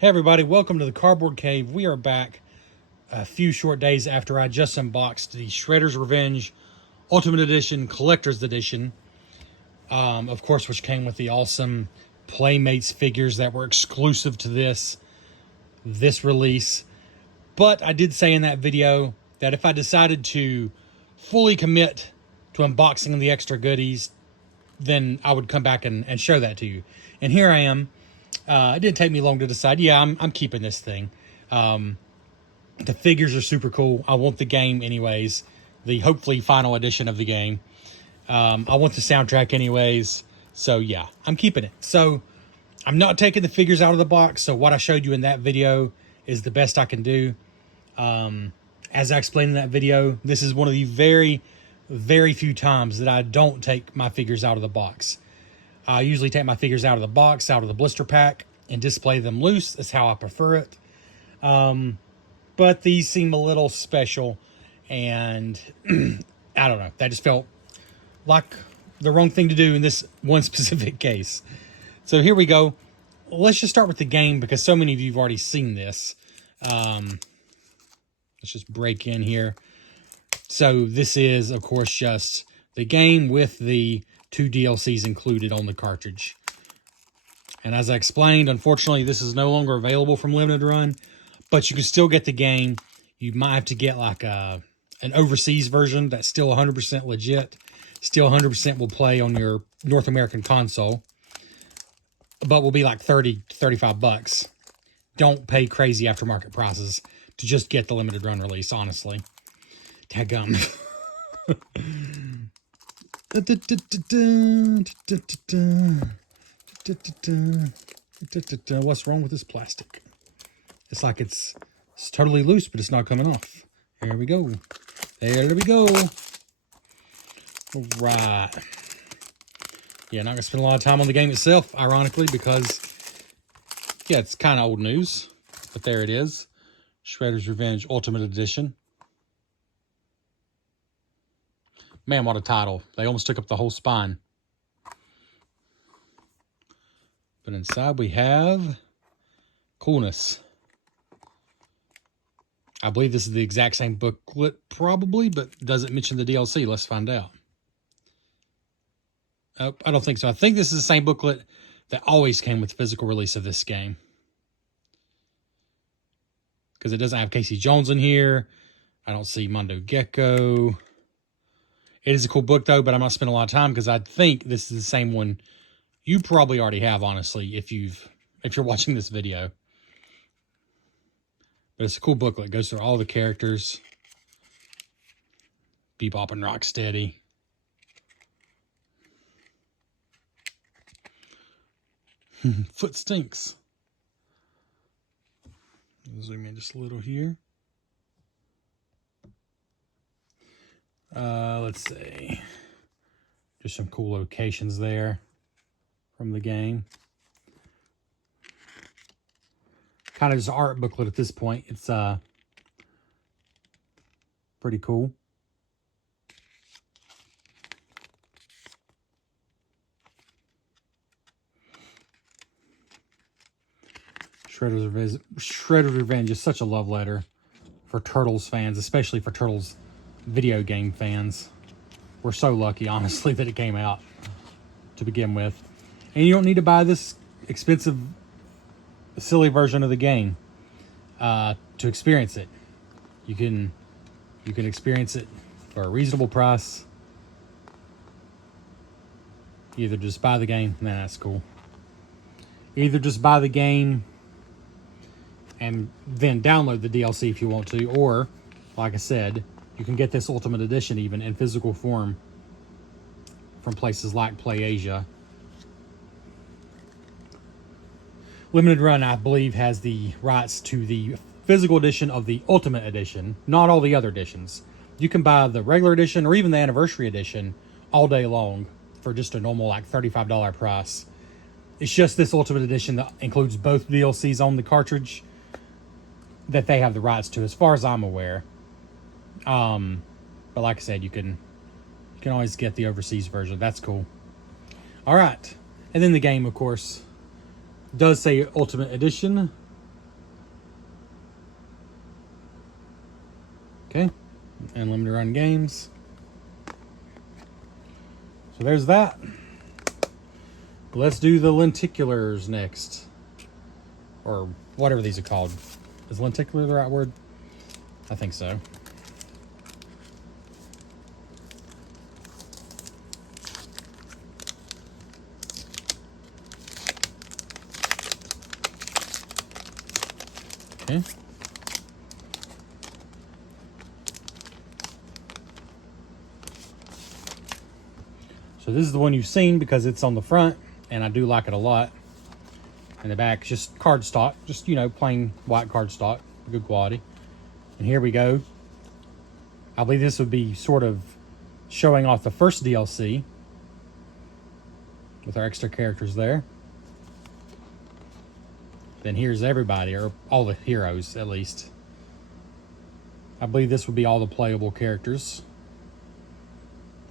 Hey everybody, welcome to the Cardboard Cave. We are back a few short days after I just unboxed the Shredder's Revenge Ultimate Edition Collector's Edition. Of course, which came with the awesome Playmates figures that were exclusive to this release. But I did say in that video that if I decided to fully commit to unboxing the extra goodies, then I would come back and show that to you. And here I am. It didn't take me long to decide. Yeah, I'm keeping this thing. The figures are super cool. I want the game anyways. The hopefully final edition of the game. I want the soundtrack anyways. So yeah, I'm keeping it. So I'm not taking the figures out of the box. So what I showed you in that video is the best I can do. As I explained in that video, this is one of the very, very few times that I don't take my figures out of the box. I usually take my figures out of the box, out of the blister pack, and display them loose. That's how I prefer it. But these seem a little special, and I don't know. That just felt like the wrong thing to do in this one specific case. So here we go. Let's just start with the game because so many of you have already seen this. Let's just break in here. So this is, of course, just the game with the 2 DLCs included on the cartridge. And as I explained, unfortunately, this is no longer available from Limited Run, but you can still get the game. You might have to get like an overseas version that's still 100% legit. Still 100% will play on your North American console, but will be like 30 to 35 bucks. Don't pay crazy aftermarket prices to just get the Limited Run release, honestly. Dadgum. What's wrong with this plastic? It's like it's totally loose, but it's not coming off. There we go. There we go. All right. Yeah, not going to spend a lot of time on the game itself, ironically, because, yeah, it's kind of old news. But there it is. Shredder's Revenge Ultimate Edition. Man, what a title. They almost took up the whole spine. But inside we have coolness. I believe this is the exact same booklet, probably, but does it mention the DLC? Let's find out. Oh, I don't think so. I think this is the same booklet that always came with the physical release of this game. Because it doesn't have Casey Jones in here. I don't see Mondo Gecko. It is a cool book, though, but I'm not spending a lot of time because I think this is the same one you probably already have, honestly, if you're watching this video. But it's a cool booklet. It goes through all the characters. Bebop and Rocksteady. Foot stinks. Zoom in just a little here. Let's see. Just some cool locations there from the game. Kind of just an art booklet at this point. It's pretty cool. Shredder's Revenge is such a love letter for Turtles fans, especially for Turtles video game fans. We're so lucky, honestly, that it came out to begin with. And you don't need to buy this expensive, silly version of the game to experience it. You can experience it for a reasonable price. Either just buy the game, nah, that's cool. Either just buy the game and then download the DLC if you want to, or, like I said, you can get this Ultimate Edition even in physical form from places like PlayAsia. Limited Run, I believe, has the rights to the physical edition of the Ultimate Edition, not all the other editions. You can buy the regular edition or even the Anniversary Edition all day long for just a normal, like, $35 price. It's just this Ultimate Edition that includes both DLCs on the cartridge that they have the rights to, as far as I'm aware. But like I said, you can always get the overseas version. That's cool. All right. And then the game, of course, does say Ultimate Edition. Okay, and limited run games. So there's that. Let's do the lenticulars next. Or whatever these are called. Is lenticular the right word? I think so. Okay. So this is the one you've seen because it's on the front, and I do like it a lot. And the back, just cardstock, just, you know, plain white cardstock, good quality. And here we go. I believe this would be sort of showing off the first DLC with our extra characters there. Then here's everybody, or all the heroes at least. I believe this would be all the playable characters.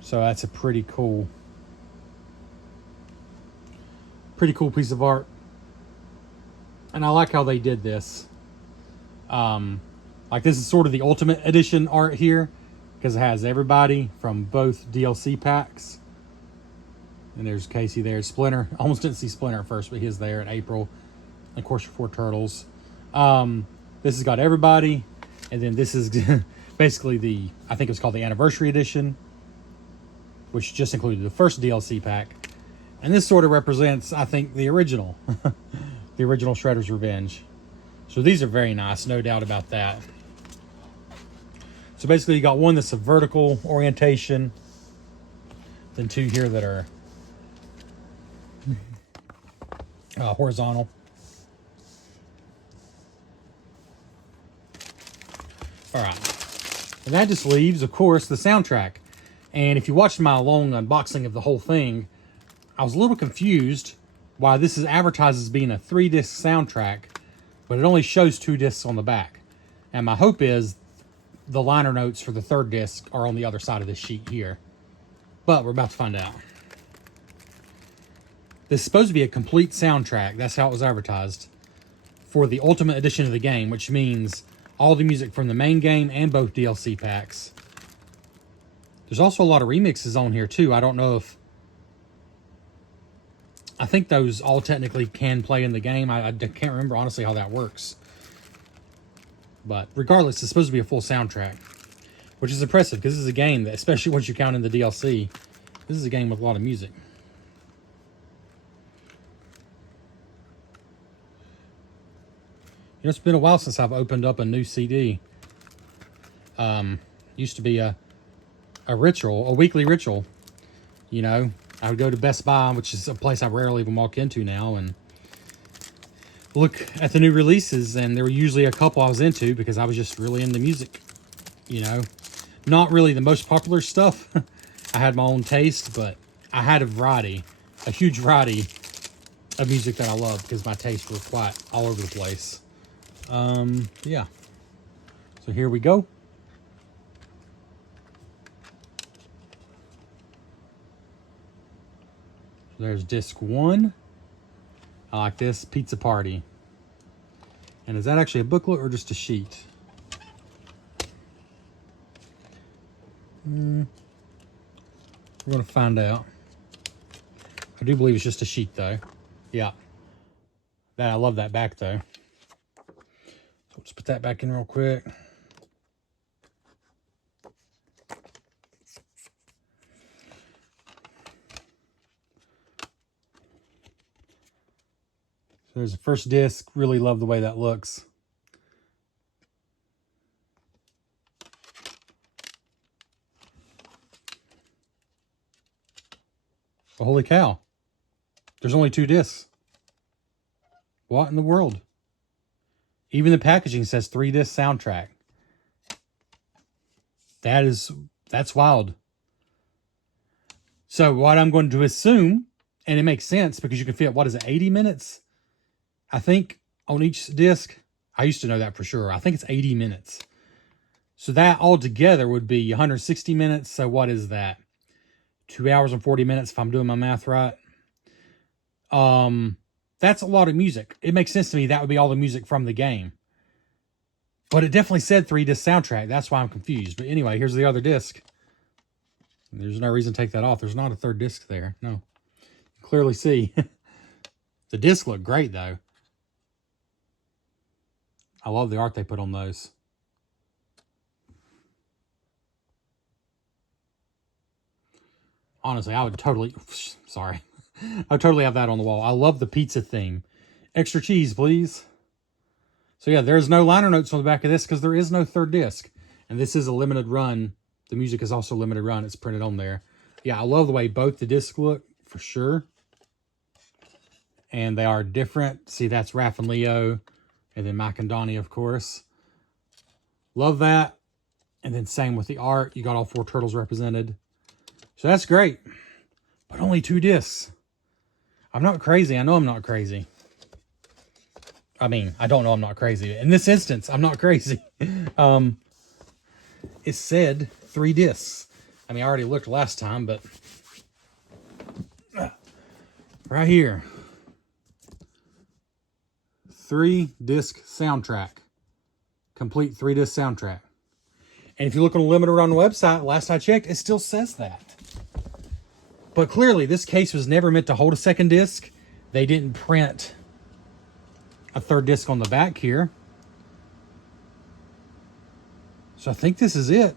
So that's a pretty cool piece of art. And I like how they did this. Like this is sort of the Ultimate Edition art here, because it has everybody from both DLC packs. And there's Casey there, Splinter. I almost didn't see Splinter at first, but he is there in April. And of course, your 4 turtles. This has got everybody. And then this is basically I think it's called the Anniversary Edition, which just included the first DLC pack. And this sort of represents, I think, the original. The original Shredder's Revenge. So these are very nice, no doubt about that. So basically you got one that's a vertical orientation, then 2 here that are horizontal. All right, and that just leaves, of course, the soundtrack. And if you watched my long unboxing of the whole thing, I was a little confused why this is advertised as being a 3-disc soundtrack, but it only shows 2 discs on the back. And my hope is the liner notes for the 3rd disc are on the other side of this sheet here. But we're about to find out. This is supposed to be a complete soundtrack. That's how it was advertised. For the Ultimate Edition of the game, which means all the music from the main game and both DLC packs. There's also a lot of remixes on here too. I don't know if... I think those all technically can play in the game. I can't remember honestly how that works. But regardless, it's supposed to be a full soundtrack, which is impressive because this is a game that, especially once you count in the DLC, this is a game with a lot of music. You know, it's been a while since I've opened up a new CD. Used to be a ritual, a weekly ritual. You know, I would go to Best Buy, which is a place I rarely even walk into now, and look at the new releases, and there were usually a couple I was into because I was just really into music. You know, not really the most popular stuff. I had my own taste, but I had a huge variety of music that I loved because my tastes were quite all over the place. Yeah. So here we go. So there's disc 1. I like this, Pizza Party. And is that actually a booklet or just a sheet? We're going to find out. I do believe it's just a sheet though. Yeah. I love that back though. So let's put that back in real quick. So there's the first disc. Really love the way that looks. Well, holy cow. There's only 2 discs. What in the world? Even the packaging says 3-disc soundtrack. That's wild. So what I'm going to assume, and it makes sense because you can fit, what is it, 80 minutes? I think on each disc. I used to know that for sure. I think it's 80 minutes. So that altogether would be 160 minutes. So what is that? 2 hours and 40 minutes if I'm doing my math right. That's a lot of music. It makes sense to me that would be all the music from the game. But it definitely said 3-disc soundtrack. That's why I'm confused. But anyway, here's the other disc. There's no reason to take that off. There's not a third disc there. No. Clearly see. The disc looked great, though. I love the art they put on those. Honestly, I would totally... Sorry. I would totally have that on the wall. I love the pizza theme. Extra cheese, please. So yeah, there's no liner notes on the back of this because there is no third disc. And this is a limited run. The music is also limited run. It's printed on there. Yeah, I love the way both the discs look, for sure. And they are different. See, that's Raph and Leo. And then Mike and Donnie, of course. Love that. And then same with the art. You got all 4 turtles represented. So that's great. But only 2 discs. I'm not crazy. I know I'm not crazy. I mean, I don't know I'm not crazy. In this instance, I'm not crazy. It said 3 discs. I mean, I already looked last time, but... right here. 3-disc soundtrack. Complete 3-disc soundtrack. And if you look on the limited run website, last I checked, it still says that. But clearly, this case was never meant to hold a second disc. They didn't print a third disc on the back here. So I think this is it.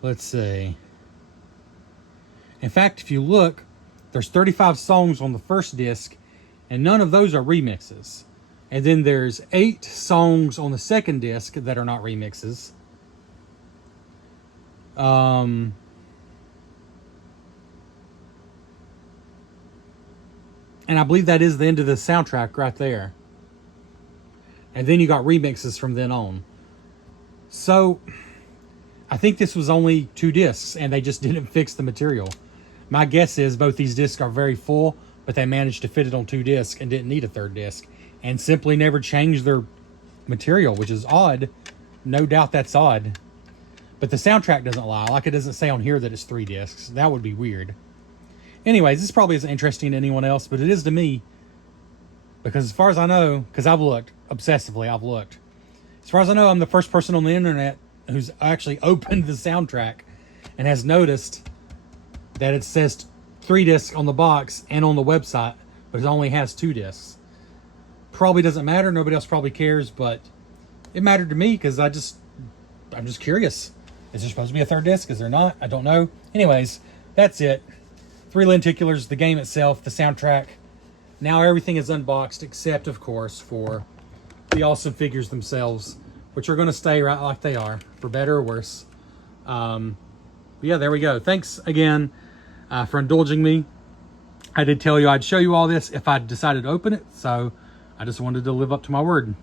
Let's see. In fact, if you look, there's 35 songs on the first disc, and none of those are remixes. And then there's 8 songs on the second disc that are not remixes. And I believe that is the end of the soundtrack right there. And then you got remixes from then on. So, I think this was only 2 discs, and they just didn't fix the material. My guess is both these discs are very full, but they managed to fit it on 2 discs and didn't need a third disc. And simply never changed their material, which is odd. No doubt that's odd. But the soundtrack doesn't lie. Like, it doesn't say on here that it's 3 discs. That would be weird. Anyways, this probably isn't interesting to anyone else, but it is to me. Because as far as I know, because I've looked, obsessively I've looked. As far as I know, I'm the first person on the internet who's actually opened the soundtrack and has noticed that it says 3 discs on the box and on the website, but it only has 2 discs. Probably doesn't matter. Nobody else probably cares, but it mattered to me because I'm just curious. Is there supposed to be a third disc? Is there not? I don't know. Anyways, that's it. 3 lenticulars, the game itself, the soundtrack. Now everything is unboxed except, of course, for the awesome figures themselves, which are going to stay right like they are, for better or worse. But yeah, there we go. Thanks again for indulging me. I did tell you I'd show you all this if I decided to open it, so I just wanted to live up to my word.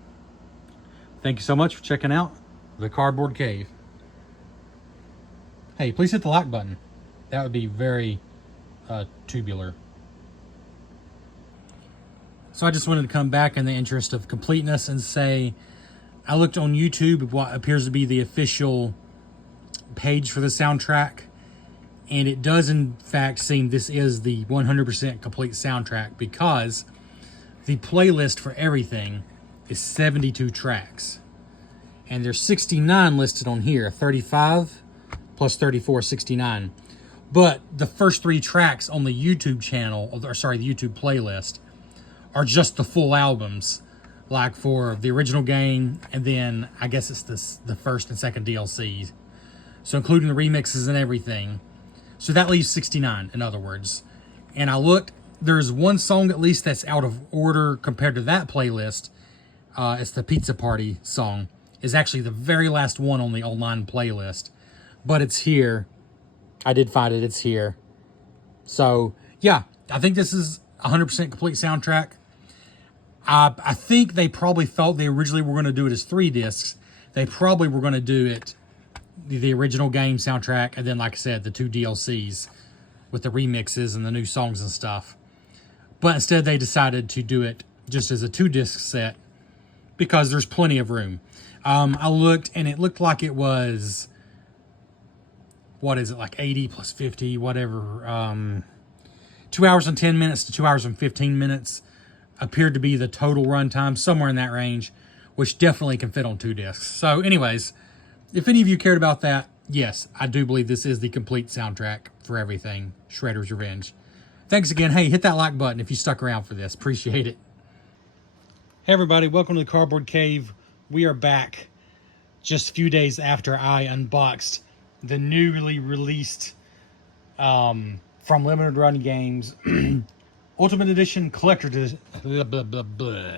Thank you so much for checking out the Cardboard Cave. Hey, please hit the like button. That would be very tubular. So I just wanted to come back in the interest of completeness and say, I looked on YouTube at what appears to be the official page for the soundtrack, and it does in fact seem this is the 100% complete soundtrack, because the playlist for everything is 72 tracks. And there's 69 listed on here, 35 plus 34, 69. But the first 3 tracks on the YouTube channel, or sorry, the YouTube playlist, are just the full albums, like for the original game, and then I guess it's the first and second DLCs. So including the remixes and everything. So that leaves 69, in other words. And I looked, there's one song at least that's out of order compared to that playlist. It's the Pizza Party song. It's actually the very last one on the online playlist. But it's here. I did find it, it's here. So, yeah, I think this is 100% complete soundtrack. I think they probably thought they originally were going to do it as 3 discs. They probably were going to do it, the original game soundtrack, and then, like I said, the 2 DLCs with the remixes and the new songs and stuff. But instead, they decided to do it just as a 2-disc set because there's plenty of room. I looked, and it looked like it was, what is it, like 80 plus 50, whatever. 2 hours and 10 minutes to 2 hours and 15 minutes. appeared to be the total runtime, somewhere in that range, which definitely can fit on 2 discs. So anyways, if any of you cared about that, yes, I do believe this is the complete soundtrack for everything Shredder's Revenge. Thanks again. Hey, hit that like button if you stuck around for this. Appreciate it. Hey everybody, welcome to the Cardboard Cave. We are back just a few days after I unboxed the newly released from Limited Run Games Ultimate Edition Collector blah, blah, blah, blah.